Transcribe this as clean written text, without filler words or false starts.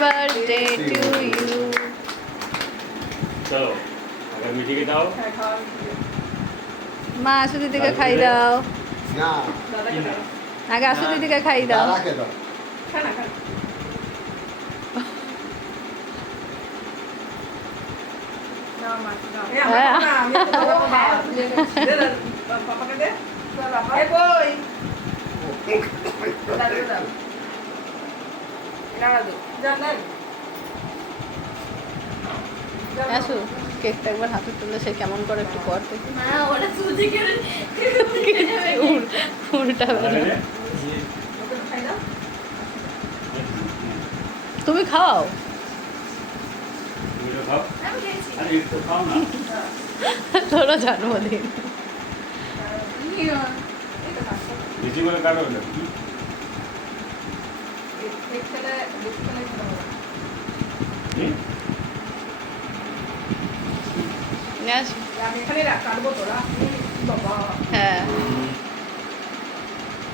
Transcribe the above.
Birthday to you. চলো আগে মিঠিকে দাও। মা আসু দিদিকে খাই দাও। না কি না? আগে আসু দিদিকে খাই দাও। দাদাকে দাও। আসু কেকটা একবার হাতে তুলে সে কেমন করে একটু কর দেখি। উল্টা বেরো। তুমি খাও। তুমি তো খাও। আরে একটু খাও না। তোরও জন্মদিন। বেশি করে কাটো না। হুম? নিয়ে আসো। হ্যাঁ